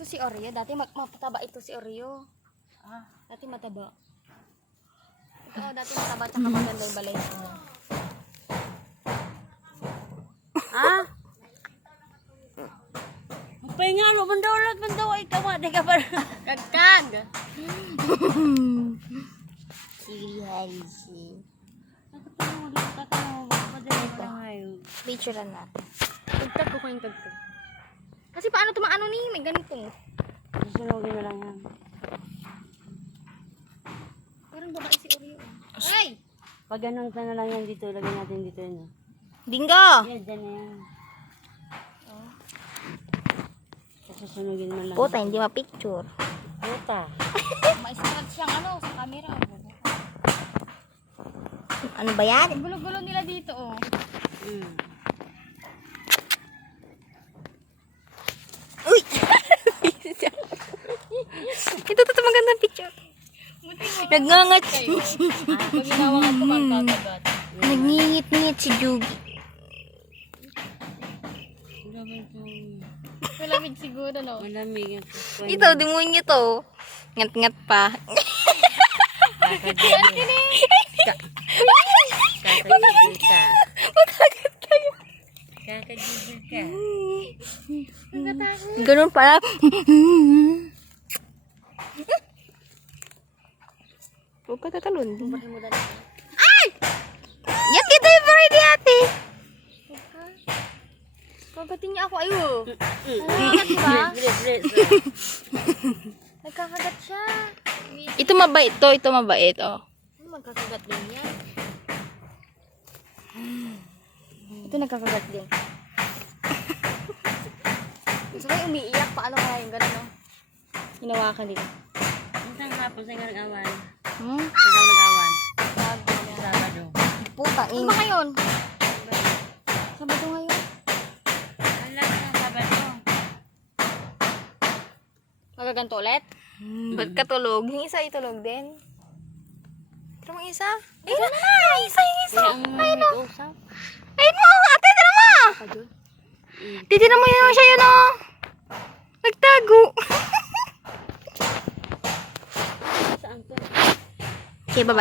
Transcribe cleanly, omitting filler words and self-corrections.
Ito si Oreo. Dati mataba ito si Oreo. Ah, Dati mataba. Ito dati mataba tsaka maganda yung balay niya. ah. Pay nga no, bandaw ay tama de ka para. Kagkag! Si. Picturean natin. Kagkag ko kayong kagkag. Kasi paano tumaano ni? May ganito. Susunogin na lang yan. Parang babae si Oreo. Ay! Pag ganun na lang yan dito, lagyan natin dito yun. Dingo! Yan, dyan na yan. Susunogin mo lang. Puta, hindi ma-picture. Puta. Maisarad siyang ano sa camera. Ano ba yan? Gulo-gulo nila dito oh. Uy! Ito magandang picture. Nagngangat. Pag ginawa ko magkakagat. Nagngingit-ngit si Jugi. Malamig siguro no? Malamig. Ito, demonyo to. Ngat-ngat pa. Kakagigil ka. Magkagat kayo. Kakagigil ka. Ganun pala. Huwag ka tatalon. Ay! Yakita yung variety ate. Kagatin niya ako. Ayo. Nagkakagat diba? Nagkakagat siya. Ito mabait to. Ito mabait. Oh. Magkakagat din yan. Ito nagkakagat din. Gusto ko yung umiiyak. Paano kaya yung gano'n, no? Hinawakan din. Minsan hapon sa nag-awan. Hmm? Sa nag-awan. Sabado. Puta. Ano ba ngayon? Sabado ngayon. Alam na Sabado. Magaganto ulit? Ba't katulog? Yung isa itulog din. Tira mo isa. Ayun na! Yung isa! Ayun o! Ayun mo! Ate, tira mo! Titignan mo yun siya yun o! Nagtago! Saan to? Okay, bye-bye.